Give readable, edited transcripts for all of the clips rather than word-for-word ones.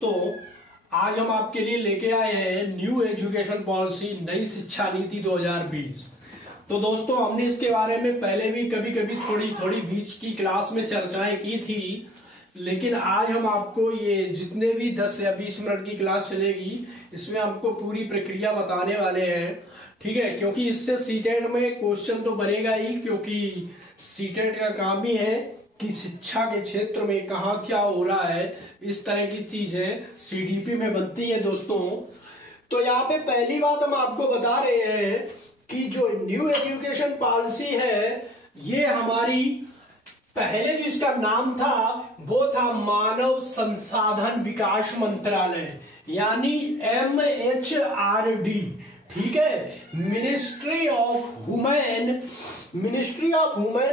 तो आज हम आपके लिए लेके आए हैं न्यू एजुकेशन पॉलिसी नई शिक्षा नीति 2020। तो दोस्तों हमने इसके बारे में पहले भी कभी कभी थोड़ी थोड़ी बीच की क्लास में चर्चाएं की थी, लेकिन आज हम आपको ये जितने भी 10 या 20 मिनट की क्लास चलेगी इसमें आपको पूरी प्रक्रिया बताने वाले हैं। ठीक है, क्योंकि इससे सीटेट में क्वेश्चन तो बनेगा ही, क्योंकि सीटेट का काम ही है कि शिक्षा के क्षेत्र में कहाँ क्या हो रहा है, इस तरह की चीजें सीडीपी में बनती है दोस्तों। तो यहाँ पे पहली बात हम आपको बता रहे हैं कि जो न्यू एजुकेशन पॉलिसी है ये हमारी पहले जो इसका नाम था वो था मानव संसाधन विकास मंत्रालय, यानी MHRD। ठीक है, ministry of human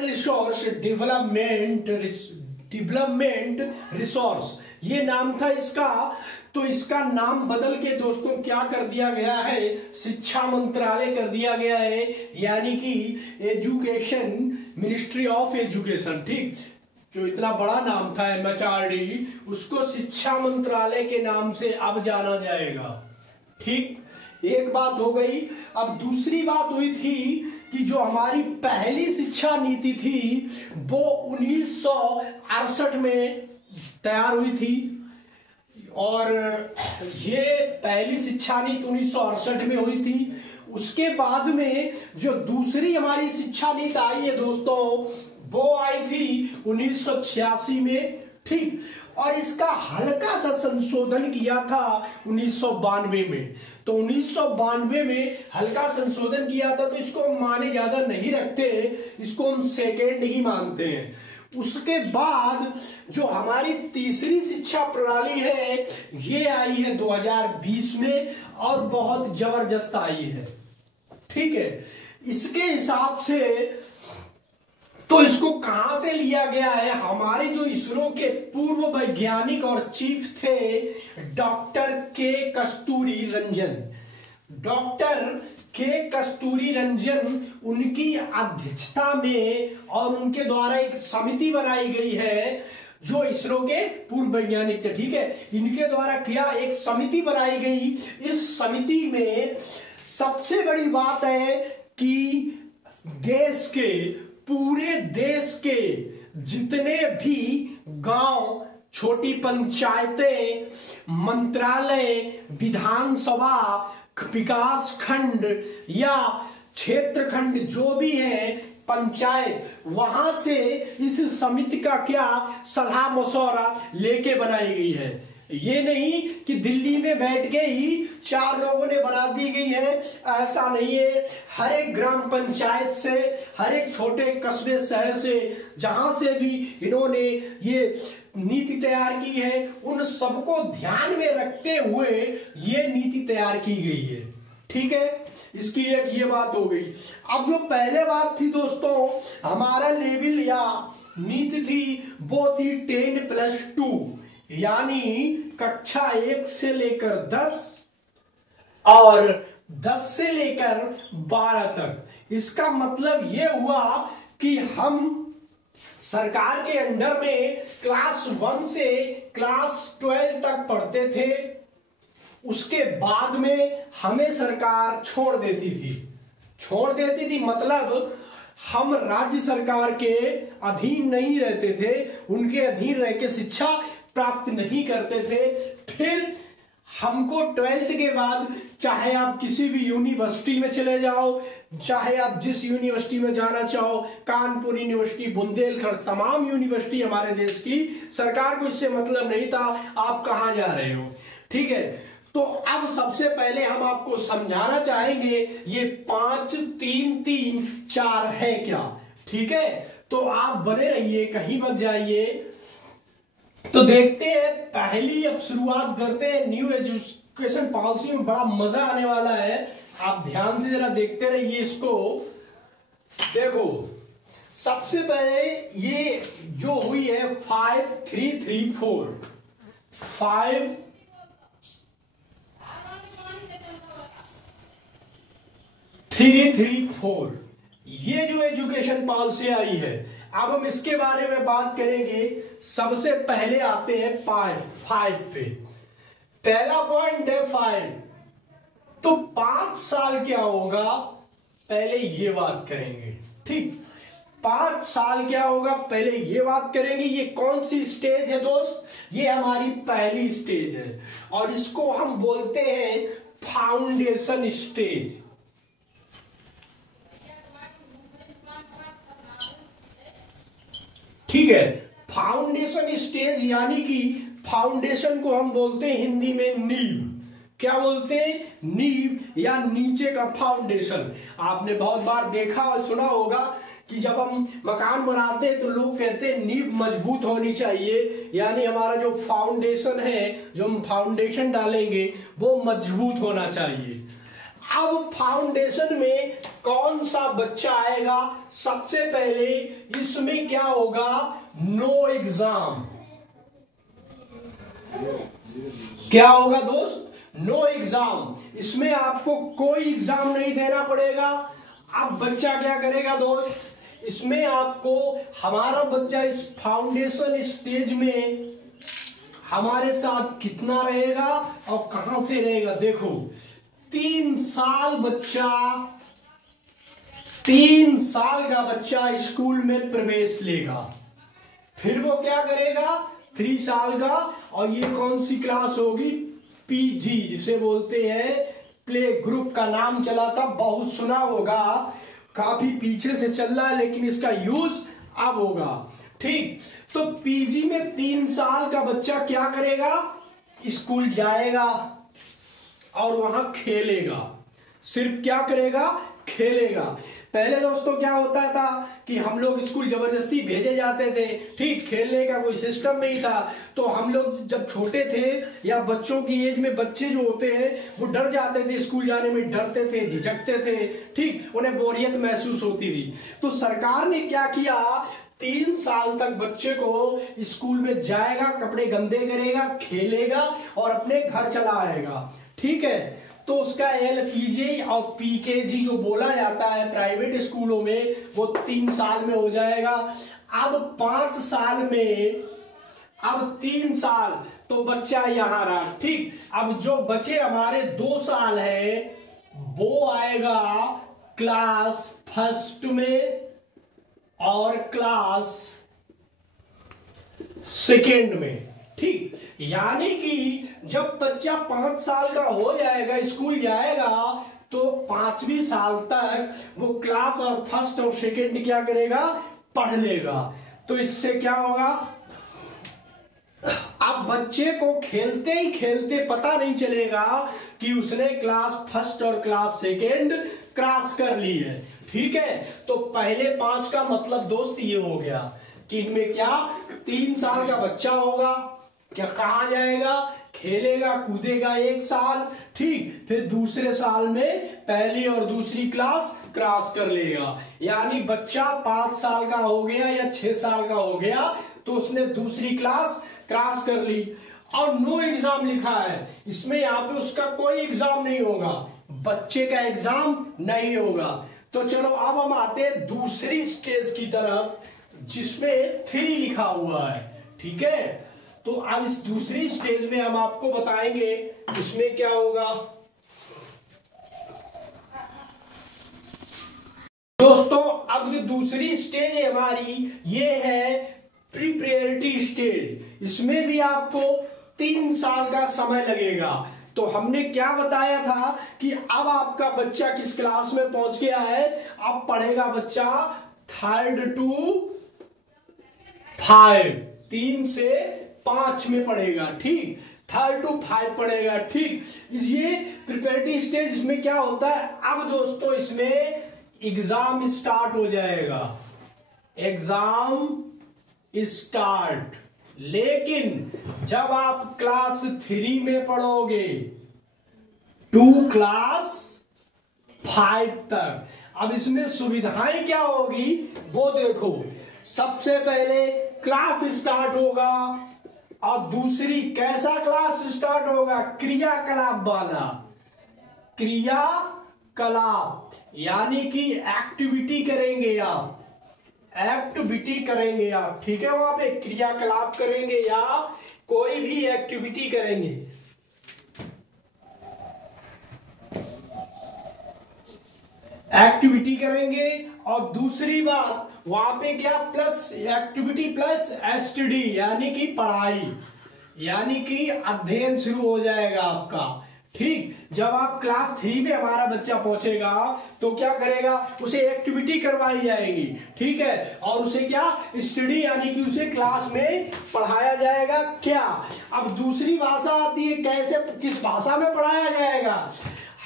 resource development resource, ये नाम था इसका। तो इसका नाम बदल के दोस्तों क्या कर दिया गया है, शिक्षा मंत्रालय कर दिया गया है, यानी कि एजुकेशन, मिनिस्ट्री ऑफ एजुकेशन। ठीक, जो इतना बड़ा नाम था MHRD, उसको शिक्षा मंत्रालय के नाम से अब जाना जाएगा। ठीक, एक बात हो गई। अब दूसरी बात हुई थी कि जो हमारी पहली शिक्षा नीति थी वो 1968 में तैयार हुई थी, और ये पहली शिक्षा नीति 1968 में हुई थी। उसके बाद में जो दूसरी हमारी शिक्षा नीति आई है दोस्तों वो आई थी 1986 में। ठीक, और इसका हल्का सा संशोधन किया था 1992 में। तो 1992 में हल्का संशोधन किया था, तो इसको हम माने ज्यादा नहीं रखते, इसको हम सेकेंड ही मानते हैं। उसके बाद जो हमारी तीसरी शिक्षा प्रणाली है ये आई है 2020 में, और बहुत जबरदस्त आई है। ठीक है, इसके हिसाब से तो इसको कहां से लिया गया है, हमारे जो इसरो के पूर्व वैज्ञानिक और चीफ थे डॉक्टर के कस्तूरी रंजन, उनकी अध्यक्षता में और उनके द्वारा एक समिति बनाई गई है, जो इसरो के पूर्व वैज्ञानिक थे। ठीक है, इनके द्वारा क्या एक समिति बनाई गई। इस समिति में सबसे बड़ी बात है कि पूरे देश के जितने भी गांव, छोटी पंचायतें, मंत्रालय, विधानसभा, विकास खंड या क्षेत्र खंड जो भी है, पंचायत, वहां से इस समिति का क्या सलाह मशवरा लेके बनाई गई है। ये नहीं कि दिल्ली में बैठ के ही 4 लोगों ने बना दी गई है, ऐसा नहीं है। हर एक ग्राम पंचायत से, हर एक छोटे कस्बे शहर से, जहां से भी इन्होंने ये नीति तैयार की है, उन सबको ध्यान में रखते हुए ये नीति तैयार की गई है। ठीक है, इसकी एक ये बात हो गई। अब जो पहले बात थी दोस्तों, हमारा लेवल या नीति थी वो थी 10+2, यानी कक्षा 1 से लेकर 10 और 10 से लेकर 12 तक। इसका मतलब यह हुआ कि हम सरकार के अंडर में क्लास 1 से क्लास 12 तक पढ़ते थे, उसके बाद में हमें सरकार छोड़ देती थी। मतलब हम राज्य सरकार के अधीन नहीं रहते थे, उनके अधीन रह के शिक्षा प्राप्त नहीं करते थे। फिर हमको 12th के बाद चाहे आप किसी भी यूनिवर्सिटी में चले जाओ, चाहे आप जिस यूनिवर्सिटी में जाना चाहो, कानपुर यूनिवर्सिटी, बुंदेलखंड, तमाम यूनिवर्सिटी हमारे देश की, सरकार को इससे मतलब नहीं था आप कहां जा रहे हो। ठीक है, तो अब सबसे पहले हम आपको समझाना चाहेंगे ये 5 3 3 4 है क्या। ठीक है, तो आप बने रहिए, कहीं मत जाइए। तो देखते हैं, पहली अब शुरुआत करते हैं न्यू एजुकेशन पॉलिसी में। बड़ा मजा आने वाला है, आप ध्यान से जरा देखते रहिए इसको। देखो, सबसे पहले ये जो हुई है 5334 ये जो एजुकेशन पॉलिसी आई है, अब हम इसके बारे में बात करेंगे। सबसे पहले आते हैं 5 पे। पहला पॉइंट है 5। तो 5 साल क्या होगा, पहले ये बात करेंगे। ठीक, 5 साल क्या होगा पहले ये बात करेंगे। ये कौन सी स्टेज है दोस्त, ये हमारी पहली स्टेज है और इसको हम बोलते हैं फाउंडेशन स्टेज। ठीक है, फाउंडेशन स्टेज यानी कि फाउंडेशन को हम बोलते हैं हिंदी में नींव। क्या बोलते हैं, नींव या नीचे का फाउंडेशन। आपने बहुत बार देखा और सुना होगा कि जब हम मकान बनाते हैं तो लोग कहते हैं नींव मजबूत होनी चाहिए, यानी हमारा जो फाउंडेशन है, जो हम फाउंडेशन डालेंगे वो मजबूत होना चाहिए। अब फाउंडेशन में कौन सा बच्चा आएगा, सबसे पहले इसमें क्या होगा, नो एग्जाम। क्या होगा दोस्त, नो एग्जाम। इसमें आपको कोई एग्जाम नहीं देना पड़ेगा। अब बच्चा क्या करेगा दोस्त, इसमें आपको, हमारा बच्चा इस फाउंडेशन स्टेज में हमारे साथ कितना रहेगा और कहां से रहेगा। देखो 3 साल बच्चा, 3 साल का बच्चा स्कूल में प्रवेश लेगा। फिर वो क्या करेगा, 3 साल का, और ये कौन सी क्लास होगी, पीजी, जिसे बोलते हैं प्ले ग्रुप का नाम चला था, बहुत सुना होगा, काफी पीछे से चल रहा है लेकिन इसका यूज अब होगा। ठीक, तो पीजी में 3 साल का बच्चा क्या करेगा, स्कूल जाएगा और वहां खेलेगा। सिर्फ क्या करेगा, खेलेगा। पहले दोस्तों क्या होता था कि हम लोग स्कूल जबरदस्ती भेजे जाते थे। ठीक, खेलने का कोई सिस्टम नहीं था। तो हम लोग जब छोटे थे या बच्चों की एज में बच्चे जो होते हैं वो डर जाते थे, स्कूल जाने में डरते थे, झिझकते थे। ठीक, उन्हें बोरियत महसूस होती थी। तो सरकार ने क्या किया, 3 साल तक बच्चे को स्कूल में जाएगा, कपड़े गंदे करेगा, खेलेगा और अपने घर चला आएगा। ठीक है, तो उसका LKG और PKG जो बोला जाता है प्राइवेट स्कूलों में, वो 3 साल में हो जाएगा। अब 5 साल में, अब 3 साल तो बच्चा यहां रहा। ठीक, अब जो बचे हमारे 2 साल है वो आएगा क्लास फर्स्ट में और क्लास सेकेंड में। ठीक, यानी कि जब बच्चा 5 साल का हो जाएगा, स्कूल जाएगा, तो 5वीं साल तक वो क्लास और फर्स्ट और सेकेंड क्या करेगा, पढ़ लेगा। तो इससे क्या होगा, अब बच्चे को खेलते ही खेलते पता नहीं चलेगा कि उसने क्लास फर्स्ट और क्लास सेकेंड क्रॉस कर ली है। ठीक है, तो पहले 5 का मतलब दोस्त ये हो गया कि इनमें क्या, 3 साल का बच्चा होगा, क्या कहा जाएगा, खेलेगा कूदेगा 1 साल। ठीक, फिर दूसरे साल में पहली और दूसरी क्लास क्रॉस कर लेगा। यानी बच्चा 5 साल का हो गया या 6 साल का हो गया तो उसने दूसरी क्लास क्रॉस कर ली। और नो एग्जाम लिखा है, इसमें यहाँ पे उसका कोई एग्जाम नहीं होगा, बच्चे का एग्जाम नहीं होगा। तो चलो अब हम आते हैं दूसरी स्टेज की तरफ जिसमें 3 लिखा हुआ है। ठीक है, तो अब इस दूसरी स्टेज में हम आपको बताएंगे इसमें क्या होगा। दोस्तों अब जो दूसरी स्टेज है हमारी, ये है प्रिपरेटरी स्टेज। इसमें भी आपको 3 साल का समय लगेगा। तो हमने क्या बताया था कि अब आपका बच्चा किस क्लास में पहुंच गया है, अब पढ़ेगा बच्चा 3rd to 5, 3 से 5 में पढ़ेगा। ठीक, 3rd to 5 पढ़ेगा। ठीक, ये प्रिपरेटरी स्टेज, इसमें क्या होता है, अब दोस्तों इसमें एग्जाम स्टार्ट हो जाएगा, एग्जाम स्टार्ट। लेकिन जब आप क्लास 3 में पढ़ोगे टू क्लास 5 तक, अब इसमें सुविधाएं क्या होगी वो देखो। सबसे पहले क्लास स्टार्ट होगा और दूसरी कैसा क्लास स्टार्ट होगा, क्रियाकलाप वाला। क्रियाकलाप यानी कि एक्टिविटी करेंगे आप, एक्टिविटी करेंगे आप। ठीक है, वहां पे क्रियाकलाप करेंगे या कोई भी एक्टिविटी करेंगे। एक्टिविटी करेंगे, और दूसरी बात वहां पे क्या प्लस एक्टिविटी प्लस एसटीडी यानी कि पढ़ाई, यानी कि अध्ययन शुरू हो जाएगा आपका। ठीक, जब आप क्लास 3 में हमारा बच्चा पहुंचेगा तो क्या करेगा, उसे एक्टिविटी करवाई जाएगी। ठीक है, और उसे क्या स्टडी यानी कि उसे क्लास में पढ़ाया जाएगा। क्या अब दूसरी भाषा आती है, कैसे किस भाषा में पढ़ाया जाएगा।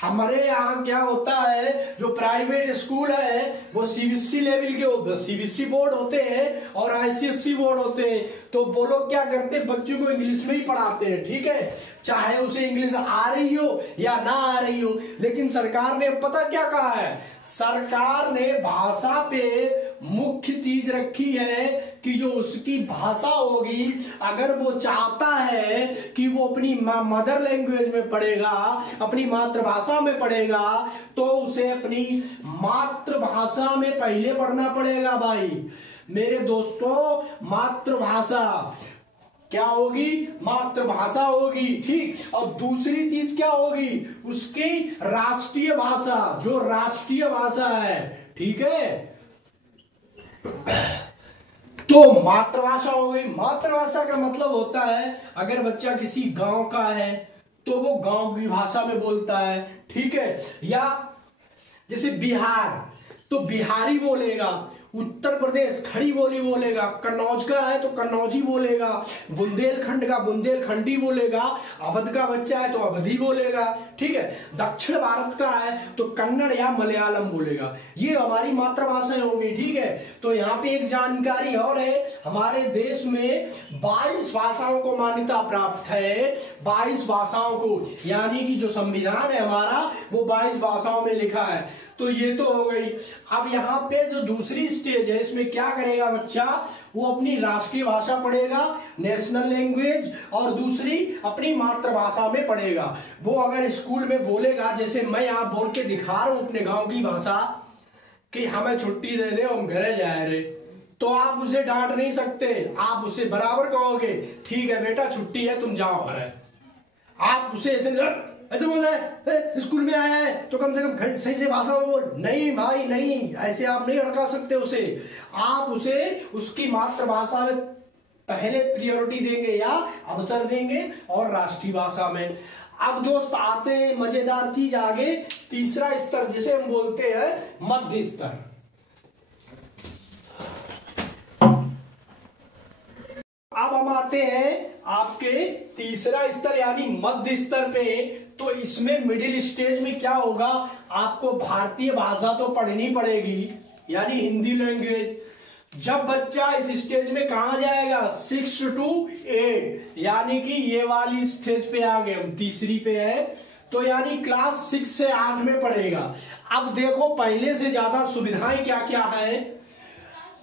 हमारे यहाँ क्या होता है, जो प्राइवेट स्कूल है वो सीबीएसई लेवल के, सीबीएसई बोर्ड होते हैं और आईसीएसई बोर्ड होते हैं। तो वो लोग क्या करते हैं, बच्चों को इंग्लिश में ही पढ़ाते हैं। ठीक है, चाहे उसे इंग्लिश आ रही हो या ना आ रही हो। लेकिन सरकार ने पता क्या कहा है, सरकार ने भाषा पे मुख्य चीज रखी है कि जो उसकी भाषा होगी, अगर वो चाहता है कि वो अपनी मदर लैंग्वेज में पढ़ेगा, अपनी मातृभाषा में पढ़ेगा, तो उसे अपनी मातृभाषा में पहले पढ़ना पड़ेगा। भाई मेरे दोस्तों, मातृभाषा क्या होगी, मातृभाषा होगी। ठीक, और दूसरी चीज क्या होगी, उसकी राष्ट्रीय भाषा, जो राष्ट्रीय भाषा है। ठीक है, तो मातृभाषा हो गई। मातृभाषा का मतलब होता है, अगर बच्चा किसी गांव का है तो वो गांव की भाषा में बोलता है। ठीक है, या जैसे बिहार तो बिहारी बोलेगा, उत्तर प्रदेश खड़ी बोली बोलेगा, कन्नौज का है तो कन्नौजी बोलेगा, बुंदेलखंड का बुंदेलखंडी बोलेगा, अवध का बच्चा है तो अवधी बोलेगा। ठीक है, दक्षिण भारत का है तो कन्नड़ या मलयालम बोलेगा। ये हमारी मातृभाषाएं होगी। ठीक है, तो यहाँ पे एक जानकारी और है, हमारे देश में 22 भाषाओं को मान्यता प्राप्त है। 22 भाषाओं को, यानी कि जो संविधान है हमारा वो 22 भाषाओं में लिखा है। तो ये तो हो गई। अब यहाँ पे जो दूसरी स्टेज है, इसमें क्या करेगा बच्चा, वो अपनी राष्ट्रीय भाषा पढ़ेगा, नेशनल लैंग्वेज, और दूसरी अपनी मातृभाषा में पढ़ेगा। वो अगर स्कूल में बोलेगा, जैसे मैं यहाँ बोल के दिखा रहा हूं अपने गांव की भाषा कि हमें छुट्टी दे दे, हम घरे जाए रे, तो आप उसे डांट नहीं सकते। आप उसे बराबर कहोगे, ठीक है बेटा छुट्टी है, तुम जाओ घरे। आप उसे ऐसे बोल रहे स्कूल में आया है तो कम से कम सही से भाषा में बोल। नहीं भाई नहीं, ऐसे आप नहीं अड़का सकते उसे। आप उसे उसकी मातृभाषा में पहले प्रायोरिटी देंगे या अवसर देंगे, और राष्ट्रीय भाषा में। अब दोस्त आते हैं मजेदार चीज आगे, तीसरा स्तर जिसे हम बोलते हैं मध्य स्तर। अब हम आते हैं आपके तीसरा स्तर यानी मध्य स्तर पे। तो इसमें मिडिल स्टेज में क्या होगा, आपको भारतीय भाषा तो पढ़नी पड़ेगी, यानी हिंदी लैंग्वेज। जब बच्चा इस स्टेज में कहा जाएगा 6 to 8, यानी कि ये वाली स्टेज पे आ गए हम, तीसरी पे है, तो यानी क्लास 6 से 8 में पढ़ेगा। अब देखो पहले से ज्यादा सुविधाएं क्या क्या है।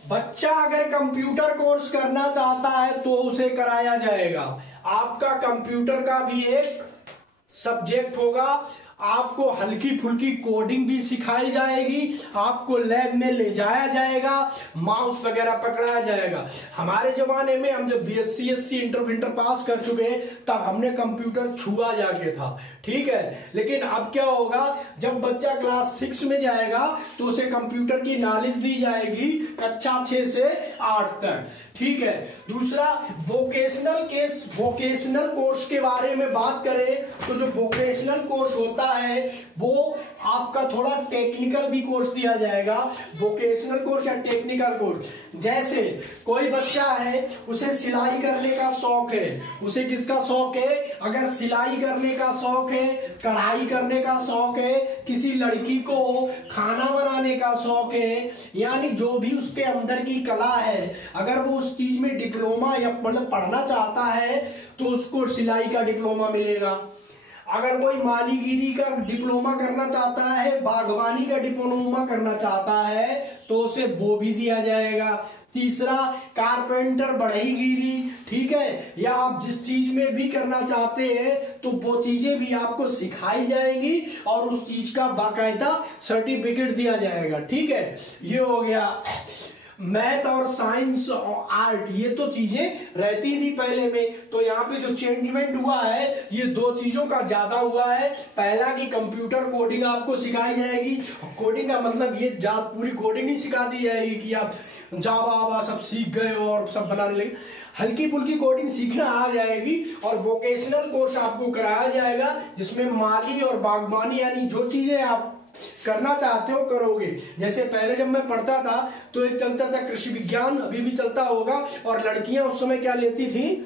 बच्चा अगर कंप्यूटर कोर्स करना चाहता है तो उसे कराया जाएगा। आपका कंप्यूटर का भी एक सब्जेक्ट होगा, आपको हल्की फुल्की कोडिंग भी सिखाई जाएगी, आपको लैब में ले जाया जाएगा, माउस वगैरह पकड़ाया जाएगा। हमारे जमाने में हम जब बीएससी एससी इंटर पास कर चुके तब हमने कंप्यूटर छुआ जाके था। ठीक है, लेकिन अब क्या होगा, जब बच्चा क्लास 6 में जाएगा तो उसे कंप्यूटर की नॉलेज दी जाएगी कक्षा 6 से 8 तक। ठीक है, दूसरा वोकेशनल कोर्स के बारे में बात करें तो जो वोकेशनल कोर्स होता है वो आपका थोड़ा टेक्निकल भी कोर्स दिया जाएगा। वोकेशनल कोर्स या टेक्निकल कोर्स, जैसे कोई बच्चा है उसे सिलाई करने का शौक है, उसे किसका शौक है, अगर सिलाई करने का शौक है, कढ़ाई करने का शौक है, किसी लड़की को खाना बनाने का शौक है, यानी जो भी उसके अंदर की कला है, अगर वो उस चीज में डिप्लोमा या मतलब पढ़ना चाहता है तो उसको सिलाई का डिप्लोमा मिलेगा। अगर कोई मालीगिरी का डिप्लोमा करना चाहता है, बागवानी का डिप्लोमा करना चाहता है तो उसे वो भी दिया जाएगा। तीसरा कारपेंटर बढ़ईगिरी, ठीक है, या आप जिस चीज में भी करना चाहते हैं तो वो चीजें भी आपको सिखाई जाएंगी और उस चीज का बाकायदा सर्टिफिकेट दिया जाएगा। ठीक है, ये हो गया। मैथ और साइंस और आर्ट, ये तो चीजें रहती थी पहले में। तो यहाँ पे जो चेंजमेंट हुआ है ये दो चीजों का ज्यादा हुआ है। पहला कि कंप्यूटर कोडिंग आपको सिखाई जाएगी। कोडिंग का मतलब ये पूरी कोडिंग ही सिखा दी जाएगी कि आप जावा आवा सब सीख गए हो और सब बनाने लगे। हल्की फुल्की कोडिंग सीखना आ जाएगी और वोकेशनल कोर्स आपको कराया जाएगा जिसमें माली और बागवानी यानी जो चीजें आप करना चाहते हो करोगे। जैसे पहले जब मैं पढ़ता था तो एक चलता था कृषि विज्ञान, अभी भी चलता होगा, और लड़कियां उस समय क्या लेती थी,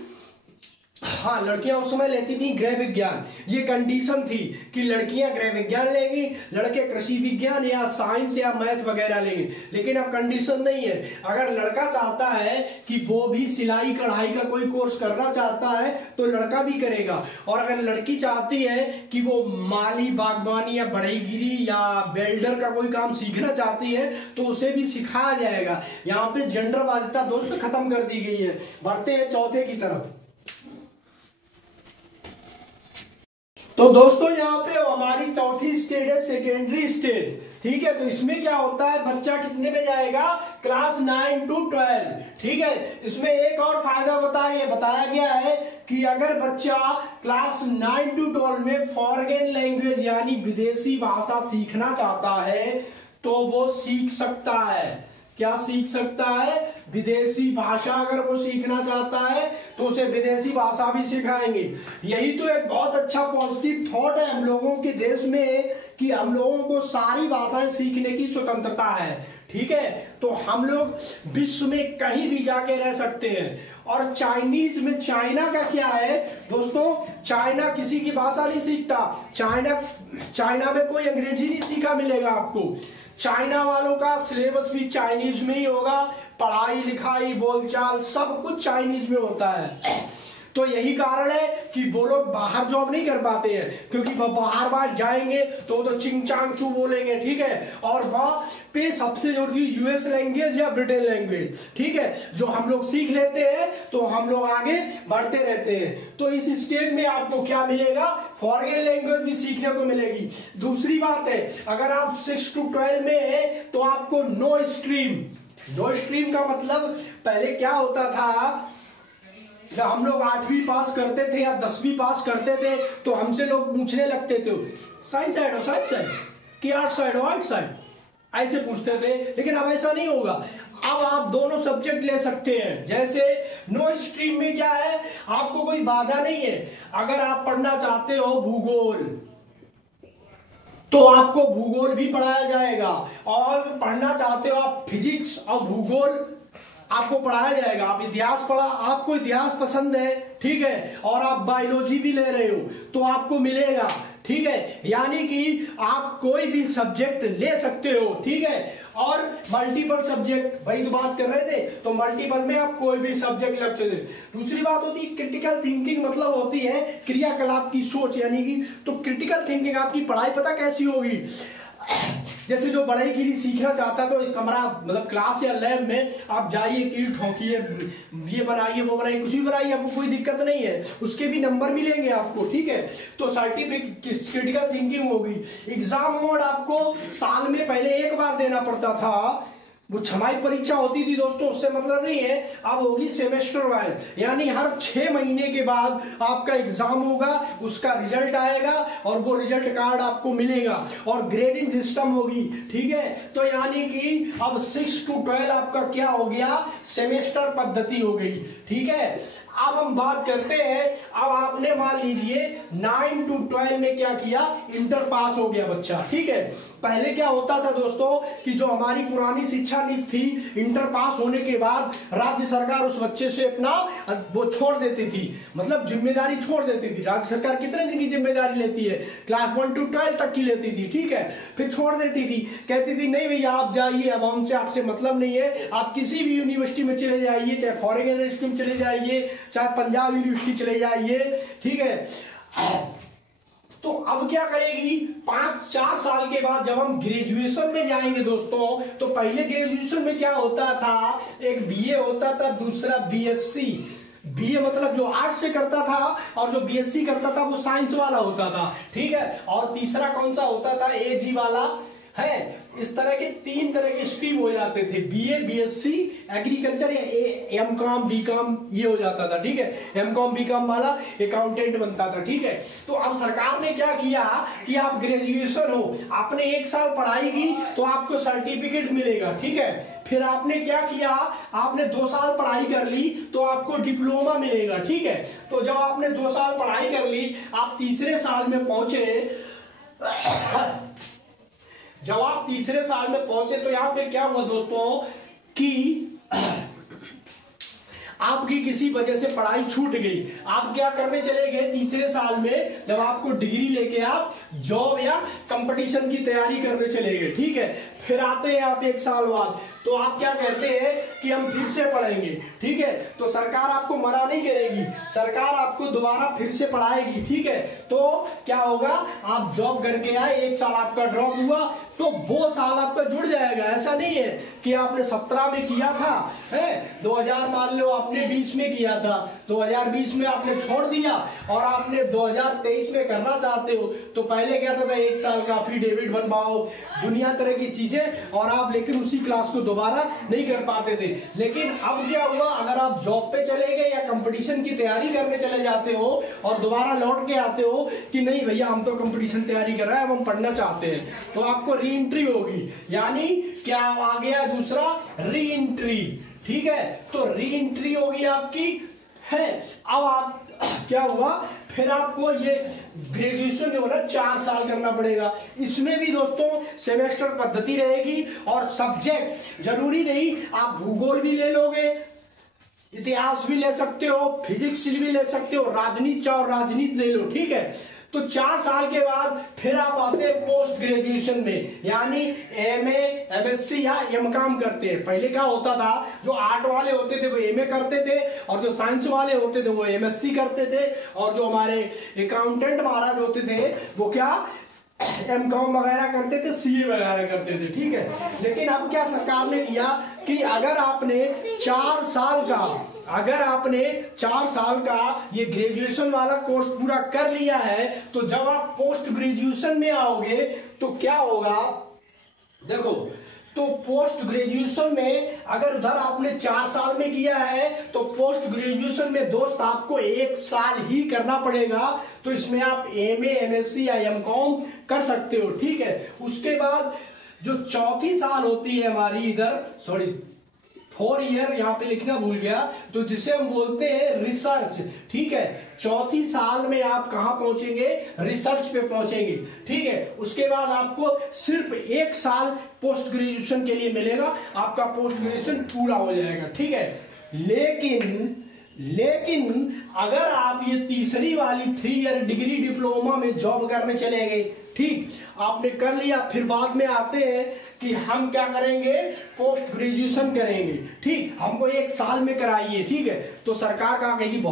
हाँ लड़कियां उस समय लेती थी गृह विज्ञान। ये कंडीशन थी कि लड़कियां गृह विज्ञान लेंगी, लड़के कृषि विज्ञान या साइंस या मैथ वगैरह लेंगे। लेकिन अब कंडीशन नहीं है, अगर लड़का चाहता है कि वो भी सिलाई कढ़ाई का कोई कोर्स करना चाहता है तो लड़का भी करेगा, और अगर लड़की चाहती है कि वो माली बागवानी या बढ़ईगिरी या वेल्डर का कोई काम सीखना चाहती है तो उसे भी सिखाया जाएगा। यहाँ पे जेंडर वादिता दोस्त खत्म कर दी गई है। बढ़ते हैं चौथे की तरफ। तो दोस्तों यहाँ पे हमारी चौथी स्टेज है सेकेंडरी स्टेज, ठीक है। तो इसमें क्या होता है, बच्चा कितने में जाएगा, क्लास 9 to 12, ठीक है। इसमें एक और फायदा बताया गया है कि अगर बच्चा क्लास 9 to 12 में फॉरेन लैंग्वेज यानी विदेशी भाषा सीखना चाहता है तो वो सीख सकता है। क्या सीख सकता है, विदेशी भाषा अगर वो सीखना चाहता है तो उसे विदेशी भाषा भी सिखाएंगे। यही तो एक बहुत अच्छा पॉजिटिव थॉट है हम लोगों के देश में कि हम लोगों को सारी भाषाएं सीखने की स्वतंत्रता है, ठीक है। तो हम लोग विश्व में कहीं भी जाके रह सकते हैं। और चाइनीज में, चाइना का क्या है दोस्तों, चाइना किसी की भाषा नहीं सीखता। चाइना में कोई अंग्रेजी नहीं सीखा मिलेगा आपको। चाइना वालों का सिलेबस भी चाइनीज में ही होगा, पढ़ाई लिखाई बोलचाल सब कुछ चाइनीज में होता है। तो यही कारण है कि वो लोग बाहर जॉब नहीं कर पाते हैं, क्योंकि वह बाहर जाएंगे तो चिंग चांग चू बोलेंगे, ठीक है। और वहां पे सबसे जरूरी यूएस लैंग्वेज या ब्रिटेन लैंग्वेज, ठीक है, जो हम लोग सीख लेते हैं तो हम लोग आगे बढ़ते रहते हैं। तो इस स्टेज में आपको क्या मिलेगा, फॉरेन लैंग्वेज भी सीखने को मिलेगी। दूसरी बात है, अगर आप 6 to 12 में है तो आपको नो स्ट्रीम का मतलब पहले क्या होता था, जब हम लोग 8वीं पास करते थे या 10वीं पास करते थे तो हमसे लोग पूछने लगते थे साइंस साइड हो साइंस साइड कि आर्ट साइड हो आर्ट साइड, ऐसे पूछते थे। लेकिन अब ऐसा नहीं होगा, अब आप दोनों सब्जेक्ट ले सकते हैं। जैसे नो स्ट्रीम में क्या है, आपको कोई बाधा नहीं है। अगर आप पढ़ना चाहते हो भूगोल तो आपको भूगोल भी पढ़ाया जाएगा, और पढ़ना चाहते हो आप फिजिक्स और भूगोल आपको पढ़ाया जाएगा। आप इतिहास पढ़ा, आपको इतिहास पसंद है, ठीक है, और आप बायोलॉजी भी ले रहे हो तो आपको मिलेगा, ठीक है। यानी कि आप कोई भी सब्जेक्ट ले सकते हो, ठीक है। और मल्टीपल सब्जेक्ट, वही तो बात कर रहे थे, तो मल्टीपल में आप कोई भी सब्जेक्ट ले सकते हो। दूसरी बात होती है क्रिटिकल थिंकिंग, मतलब होती है क्रियाकलाप की सोच, यानी कि तो क्रिटिकल थिंकिंग आपकी पढ़ाई पता कैसी होगी, जैसे जो बढ़ईगिरी सीखना चाहता है तो एक कमरा मतलब क्लास या लैब में आप जाइए, कीट ठोकिए, ये बनाइए वो बनाइए, कुछ भी बनाइए, आपको कोई दिक्कत नहीं है, उसके भी नंबर मिलेंगे आपको, ठीक है। तो सर्टिफिकेट क्रिटिकल थिंकिंग होगी। एग्जाम मोड आपको साल में पहले एक बार देना पड़ता था, वो छमाही परीक्षा होती थी दोस्तों, उससे मतलब नहीं है। अब होगी सेमेस्टर वाइज, यानी हर 6 महीने के बाद आपका एग्जाम होगा, उसका रिजल्ट आएगा और वो रिजल्ट कार्ड आपको मिलेगा, और ग्रेडिंग सिस्टम होगी, ठीक है। तो यानी कि अब 6 to 12 आपका क्या हो गया, सेमेस्टर पद्धति हो गई, ठीक है। अब हम बात करते हैं, अब आपने मान लीजिए 9 to 12 में क्या किया, इंटर पास हो गया बच्चा, ठीक है। पहले क्या होता था दोस्तों कि जो हमारी पुरानी शिक्षा नीति थी, इंटर पास होने के बाद राज्य सरकार उस बच्चे से अपना वो छोड़ देती थी, मतलब जिम्मेदारी छोड़ देती थी। राज्य सरकार कितने दिन की जिम्मेदारी लेती है, क्लास 1 to 12 तक की लेती थी, ठीक है। फिर छोड़ देती थी, कहती थी नहीं भैया आप जाइए, अब हमसे आपसे मतलब नहीं है, आप किसी भी यूनिवर्सिटी में चले जाइए, चाहे फॉरेन यूनिवर्सिटी में चले जाइए, चाहे पंजाब यूनिवर्सिटी चले जाइए, ठीक है। तो अब क्या करेगी, 5-4 साल के बाद जब हम ग्रेजुएशन में जाएंगे दोस्तों, तो पहले ग्रेजुएशन में क्या होता था, एक बीए होता था, दूसरा बीएससी। बीए मतलब जो आर्ट्स से करता था, और जो बीएससी करता था वो साइंस वाला होता था, ठीक है। और तीसरा कौन सा होता था, एजी वाला है, इस तरह के 3 तरह के स्ट्रीम हो जाते थे, बीए, बीएससी एग्रीकल्चर या एमकॉम बीकॉम ये हो जाता था, ठीक है। एमकॉम बीकॉम वाला अकाउंटेंट बनता था, ठीक है। तो अब सरकार ने क्या किया कि आप ग्रेजुएशन हो, आपने 1 साल पढ़ाई की तो आपको सर्टिफिकेट मिलेगा, ठीक है। फिर आपने क्या किया, आपने 2 साल पढ़ाई कर ली तो आपको डिप्लोमा मिलेगा, ठीक है। तो जब आपने 2 साल पढ़ाई कर ली, आप तीसरे साल में पहुंचे, जब आप तीसरे साल में पहुंचे तो यहां पे क्या हुआ दोस्तों कि आपकी किसी वजह से पढ़ाई छूट गई, आप क्या करने चले गए तीसरे साल में, जब आपको डिग्री लेके आप जॉब या कंपटीशन की तैयारी करने चले गए, ठीक है। फिर आते हैं आप 1 साल बाद, तो आप क्या कहते हैं कि हम फिर से पढ़ेंगे, ठीक है। तो सरकार आपको मना नहीं करेगी, सरकार आपको दोबारा फिर से पढ़ाएगी, ठीक है। तो क्या होगा, आप जॉब करके आए, 1 साल आपका ड्रॉप हुआ तो वो साल आपका जुड़ जाएगा। ऐसा नहीं है कि आपने 17 में किया था, है 2000 मान लो आपने 20 में किया था, 2020 में आपने छोड़ दिया और आपने 2023 में करना चाहते हो, तो पहले क्या था 1 साल का एफिडेविट बनवाओ, दुनिया तरह की चीजें, और आप लेकिन उसी क्लास को दोबारा नहीं कर पाते थे। लेकिन अब क्या हुआ, अगर आप जॉब पे चले गए या कंपटीशन की तैयारी करने चले जाते हो और दोबारा लौट के आते हो कि नहीं भैया हम तो कंपटीशन तैयारी कर रहे हैं, अब हम पढ़ना चाहते हैं, तो आपको री एंट्री होगी। यानी क्या आ गया दूसरा, री एंट्री, ठीक है। तो री एंट्री होगी आपकी, है। अब आप क्या हुआ, फिर आपको ये ग्रेजुएशन जो है 4 साल करना पड़ेगा। इसमें भी दोस्तों सेमेस्टर पद्धति रहेगी और सब्जेक्ट जरूरी नहीं, आप भूगोल भी ले लोगे, इतिहास भी ले सकते हो, फिजिक्स भी ले सकते हो, राजनीति चाहो राजनीति ले लो, ठीक है। तो 4 साल के बाद फिर आप आते हैं पोस्ट ग्रेजुएशन में, यानी एमए, एमएससी या एमकॉम करते हैं। पहले क्या होता था, जो आर्ट वाले होते थे वो एमए करते थे, और जो साइंस वाले होते थे वो एमएससी करते थे, और जो हमारे अकाउंटेंट महाराज होते थे वो क्या एमकॉम वगैरह करते थे, सीए वगैरह करते थे, ठीक है। लेकिन अब क्या सरकार ने दिया कि अगर आपने 4 साल का ये ग्रेजुएशन वाला कोर्स पूरा कर लिया है, तो जब आप पोस्ट ग्रेजुएशन में आओगे तो क्या होगा, देखो, तो पोस्ट ग्रेजुएशन में अगर उधर आपने 4 साल में किया है तो पोस्ट ग्रेजुएशन में दोस्त आपको 1 साल ही करना पड़ेगा। तो इसमें आप एमए, एमएससी या एमकॉम कर सकते हो, ठीक है। उसके बाद जो चौथी साल होती है हमारी, इधर 4 ईयर यहाँ पे लिखना भूल गया, तो जिसे हम बोलते हैं रिसर्च, ठीक है। चौथी साल में आप कहां पहुंचेंगे, रिसर्च पे पहुंचेंगे, ठीक है। उसके बाद आपको सिर्फ 1 साल पोस्ट ग्रेजुएशन के लिए मिलेगा, आपका पोस्ट ग्रेजुएशन पूरा हो जाएगा, ठीक है। लेकिन अगर आप ये तीसरी वाली 3 ईयर डिग्री डिप्लोमा में जॉब करने चले गए, ठीक, आपने कर लिया, फिर बाद में आते हैं कि हम क्या करेंगे, पोस्ट ग्रेजुएशन करेंगे, ठीक, हमको 1 साल में कराइए, ठीक है। तो सरकार क्या कहेगी,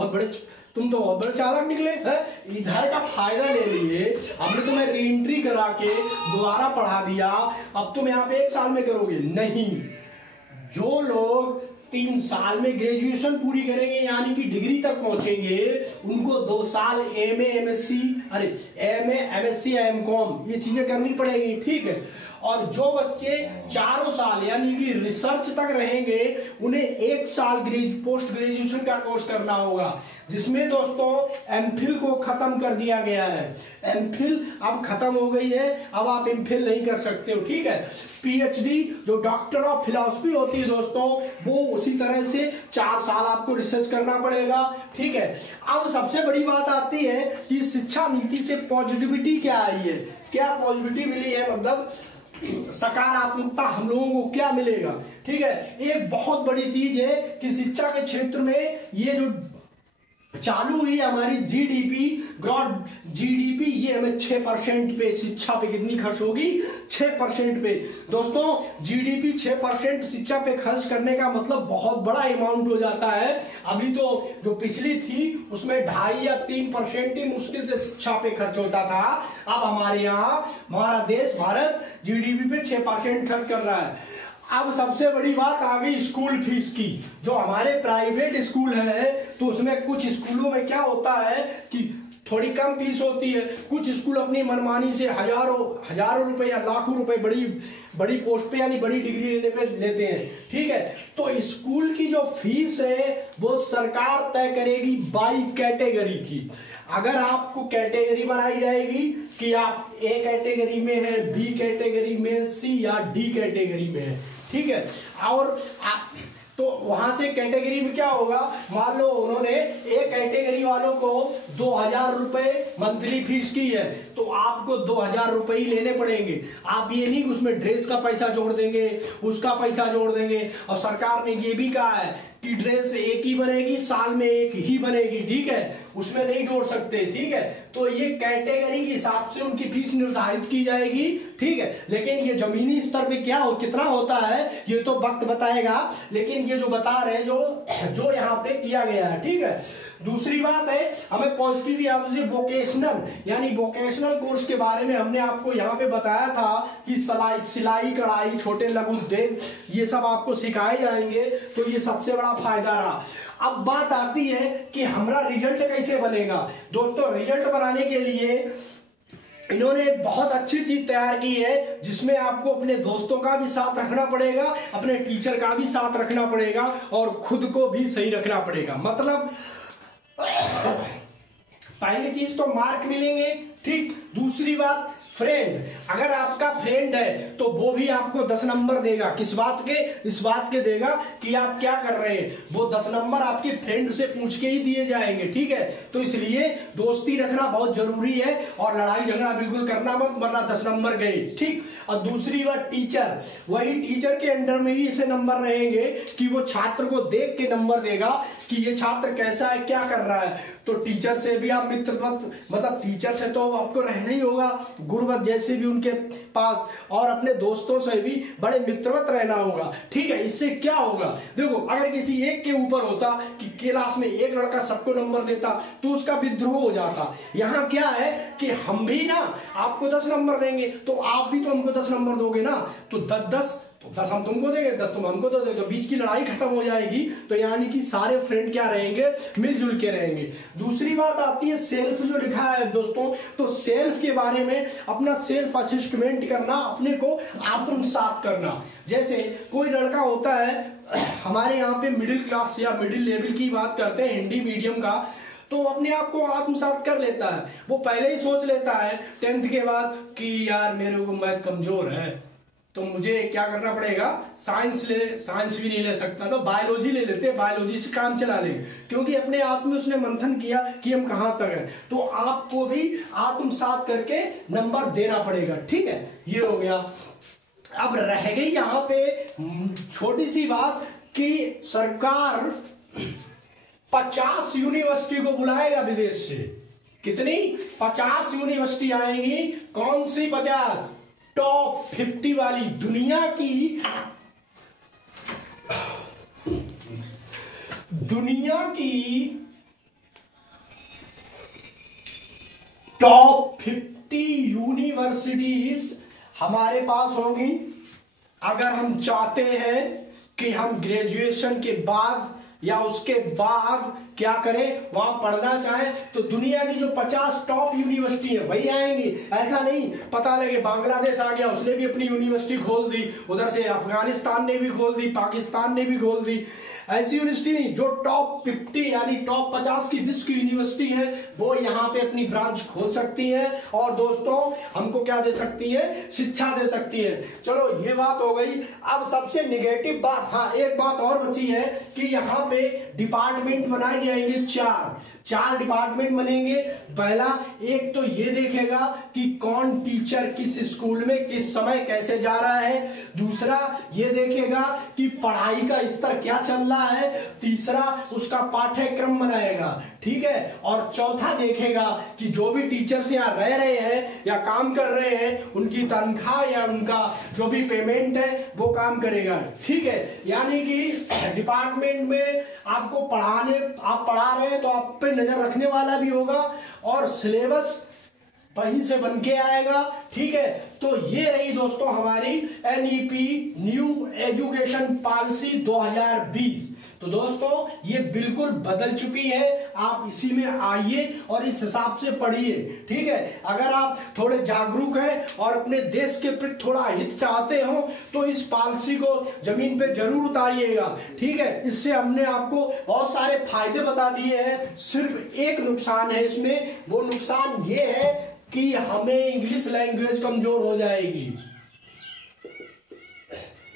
तुम तो बहुत बड़े चालाक निकले हैं, इधर का फायदा ले लिए, हमने तुम्हें री एंट्री करा के दोबारा पढ़ा दिया, अब तुम यहाँ पे 1 साल में करोगे। नहीं, जो लोग 3 साल में ग्रेजुएशन पूरी करेंगे यानी कि डिग्री तक पहुंचेंगे, उनको 2 साल एमए, एमएससी या एमकॉम ये चीजें करनी पड़ेगी, ठीक है। और जो बच्चे 4 साल यानी कि रिसर्च तक रहेंगे, उन्हें 1 साल पोस्ट ग्रेजुएशन का कोर्स करना होगा, जिसमें दोस्तों एमफिल को खत्म कर दिया गया है। एमफिल अब खत्म हो गई है, अब आप एमफिल नहीं कर सकते हो, ठीक है। पीएचडी जो डॉक्टर ऑफ फिलॉसफी होती है दोस्तों, वो उसी तरह से 4 साल आपको रिसर्च करना पड़ेगा, ठीक है। अब सबसे बड़ी बात आती है कि शिक्षा नीति से पॉजिटिविटी क्या आई है, क्या पॉजिटिविटी मिली है, मतलब सकारात्मकता हम लोगों को क्या मिलेगा, ठीक है। एक बहुत बड़ी चीज है कि शिक्षा के क्षेत्र में ये जो चालू हुई हमारी ग्रॉस जीडीपी, ये हमें 6% पे, शिक्षा पे कितनी खर्च होगी, 6% पे। दोस्तों जीडीपी 6% शिक्षा पे खर्च करने का मतलब बहुत बड़ा अमाउंट हो जाता है। अभी तो जो पिछली थी उसमें 2.5 या 3% ही मुश्किल से शिक्षा पे खर्च होता था। अब हमारे यहाँ हमारा देश भारत जीडीपी पे 6% खर्च कर रहा है। अब सबसे बड़ी बात आ गई स्कूल फीस की। जो हमारे प्राइवेट स्कूल है तो उसमें कुछ स्कूलों में क्या होता है कि थोड़ी कम फीस होती है, कुछ स्कूल अपनी मनमानी से हजारों रुपए या लाखों रुपए बड़ी बड़ी पोस्ट पे यानी बड़ी डिग्री लेने पे लेते हैं। ठीक है, तो स्कूल की जो फीस है वो सरकार तय करेगी बाई कैटेगरी की। अगर आपको कैटेगरी बनाई जाएगी कि आप ए कैटेगरी में है, बी कैटेगरी में, सी या डी कैटेगरी में है। ठीक है, और आप तो वहां से कैटेगरी में क्या होगा, मान लो उन्होंने एक कैटेगरी वालों को 2000 रुपए मंथली फीस की है, तो आपको 2000 रुपए ही लेने पड़ेंगे। आप ये नहीं उसमें ड्रेस का पैसा जोड़ देंगे, उसका पैसा जोड़ देंगे। और सरकार ने ये भी कहा है कि ड्रेस एक ही बनेगी, साल में एक ही बनेगी। ठीक है, उसमें नहीं जोड़ सकते। ठीक है, तो ये कैटेगरी के हिसाब से उनकी फीस निर्धारित की जाएगी। ठीक है, लेकिन ये जमीनी स्तर पे क्या कितना होता है ये तो वक्त बताएगा, लेकिन ये जो बता रहे हैं जो यहाँ पे किया गया है। ठीक है, दूसरी बात है हमें पॉजिटिव यहाँ से वोकेशनल यानी वोकेशनल कोर्स के बारे में हमने आपको यहाँ पे बताया था कि सिलाई कढ़ाई, छोटे लघु उद्योग ये सब आपको सिखाए जाएंगे, तो ये सबसे बड़ा फायदा रहा। अब बात आती है कि हमारा रिजल्ट कैसे बनेगा। दोस्तों, रिजल्ट बनाने के लिए इन्होंने एक बहुत अच्छी चीज तैयार की है, जिसमें आपको अपने दोस्तों का भी साथ रखना पड़ेगा, अपने टीचर का भी साथ रखना पड़ेगा और खुद को भी सही रखना पड़ेगा। मतलब पहली चीज तो मार्क मिलेंगे। ठीक, दूसरी बात फ्रेंड, अगर आपका फ्रेंड है तो वो भी आपको 10 नंबर देगा। किस बात के? इस बात के देगा कि आप क्या कर रहे हैं। वो 10 नंबर आपके फ्रेंड से पूछ के ही दिए जाएंगे। ठीक है, तो इसलिए दोस्ती रखना बहुत जरूरी है और लड़ाई झगड़ा बिल्कुल करना मत, वरना 10 नंबर गए। ठीक, और दूसरी बात टीचर, वही टीचर के अंडर में भी ऐसे नंबर रहेंगे कि वो छात्र को देख के नंबर देगा कि ये छात्र कैसा है, क्या कर रहा है। तो टीचर से भी आप मित्रवत, मतलब टीचर से तो आपको रहना ही होगा, गुरुवत जैसे भी उनके पास, और अपने दोस्तों से भी बड़े मित्रवत रहना होगा। ठीक है, इससे क्या होगा, देखो अगर किसी एक के ऊपर होता कि क्लास में एक लड़का सबको नंबर देता तो उसका विद्रोह हो जाता। यहाँ क्या है कि हम भी ना आपको 10 नंबर देंगे तो आप भी तो हमको 10 नंबर दोगे ना, तो 10 हम तुमको देंगे, 10 तुम हमको दो देंगे, तो बीच की लड़ाई खत्म हो जाएगी। तो यानी कि सारे फ्रेंड क्या रहेंगे, मिलजुल के रहेंगे। दूसरी बात आती है सेल्फ, जो लिखा है दोस्तों, तो सेल्फ के बारे में अपना सेल्फ असेसमेंट करना, अपने को आत्मसात करना। जैसे कोई लड़का होता है, हमारे यहाँ पे मिडिल क्लास या मिडिल लेवल की बात करते हैं, हिंदी मीडियम का, तो अपने आप को आत्मसात कर लेता है। वो पहले ही सोच लेता है 10th के बाद कि यार मेरे को मैथ कमजोर है, तो मुझे क्या करना पड़ेगा, साइंस भी नहीं ले सकता तो बायोलॉजी ले लेते, बायोलॉजी से काम चला लेंगे, क्योंकि अपने आप में उसने मंथन किया कि हम कहां तक है। तो आपको भी आत्मसात करके नंबर देना पड़ेगा। ठीक है, ये हो गया। अब रह गई यहां पे छोटी सी बात कि सरकार 50 यूनिवर्सिटी को बुलाएगा विदेश से। कितनी? 50 यूनिवर्सिटी आएंगी। कौन सी 50? टॉप 50 वाली, दुनिया की टॉप 50 यूनिवर्सिटीज हमारे पास होंगी। अगर हम चाहते हैं कि हम ग्रेजुएशन के बाद या उसके बाद क्या करें, वहां पढ़ना चाहें, तो दुनिया की जो 50 टॉप यूनिवर्सिटी है वही आएंगी। ऐसा नहीं पता लगे बांग्लादेश आ गया, उसने भी अपनी यूनिवर्सिटी खोल दी, उधर से अफगानिस्तान ने भी खोल दी, पाकिस्तान ने भी खोल दी। ऐसी यूनिवर्सिटी नहीं, जो टॉप 50 यानी टॉप 50 की विश्व की यूनिवर्सिटी है वो यहाँ पे अपनी ब्रांच खोल सकती है और दोस्तों हमको क्या दे सकती है, शिक्षा दे सकती है। चलो ये बात हो गई। अब सबसे निगेटिव बात, हाँ एक बात और बची है कि यहाँ पे डिपार्टमेंट बनाए जाएंगे। 4 डिपार्टमेंट बनेंगे। पहला एक तो ये देखेगा कि कौन टीचर किस स्कूल में किस समय कैसे जा रहा है। दूसरा ये देखेगा कि पढ़ाई का स्तर क्या चल रहा है। तीसरा उसका पाठ्यक्रम बनाएगा। ठीक है, और चौथा देखेगा कि जो भी टीचर्स यहाँ रह रहे हैं या काम कर रहे हैं उनकी तनख्वाह या उनका जो भी पेमेंट है वो काम करेगा। ठीक है, यानी कि डिपार्टमेंट में आपको आप पढ़ा रहे हैं तो आप पे नजर रखने वाला भी होगा और सिलेबस वहीं से बन के आएगा। ठीक है, तो ये रही दोस्तों हमारी NEP न्यू एजुकेशन पॉलिसी 2020। तो दोस्तों ये बिल्कुल बदल चुकी है, आप इसी में आइए और इस हिसाब से पढ़िए, ठीक है। अगर आप थोड़े जागरूक हैं और अपने देश के प्रति थोड़ा हित चाहते हो तो इस पॉलिसी को जमीन पे जरूर उतारिएगा, ठीक है। इससे हमने आपको बहुत सारे फायदे बता दिए हैं, सिर्फ एक नुकसान है इसमें, वो नुकसान ये है कि हमें इंग्लिश लैंग्वेज कमजोर हो जाएगी।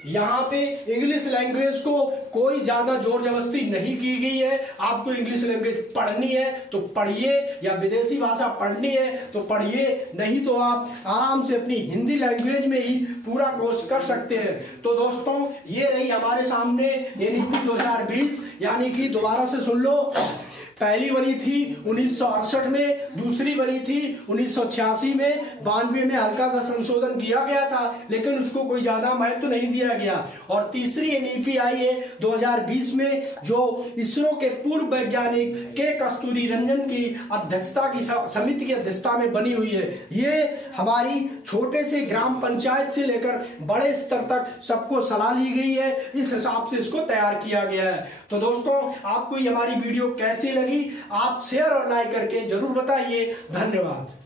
यहाँ पे इंग्लिश लैंग्वेज को कोई ज्यादा जोर जबरदस्ती नहीं की गई है। आपको इंग्लिश लैंग्वेज पढ़नी है तो पढ़िए, या विदेशी भाषा पढ़नी है तो पढ़िए, नहीं तो आप आराम से अपनी हिंदी लैंग्वेज में ही पूरा कोर्स कर सकते हैं। तो दोस्तों ये रही हमारे सामने एनईपी 2020, यानी कि दोबारा से सुन लो, पहली बनी थी 1968 में, दूसरी बनी थी 1986 में, 92 में हल्का सा संशोधन किया गया था लेकिन उसको कोई ज्यादा महत्व तो नहीं दिया गया, और तीसरी एनईपी आई है 2020 में जो इसरो के पूर्व वैज्ञानिक के कस्तूरी रंजन की अध्यक्षता की समिति की अध्यक्षता में बनी हुई है। ये हमारी छोटे से ग्राम पंचायत से लेकर बड़े स्तर तक सबको सलाह ली गई है, इस हिसाब से इसको तैयार किया गया है। तो दोस्तों आपको ये हमारी वीडियो कैसी लगी आप शेयर और लाइक करके जरूर बताइए। धन्यवाद।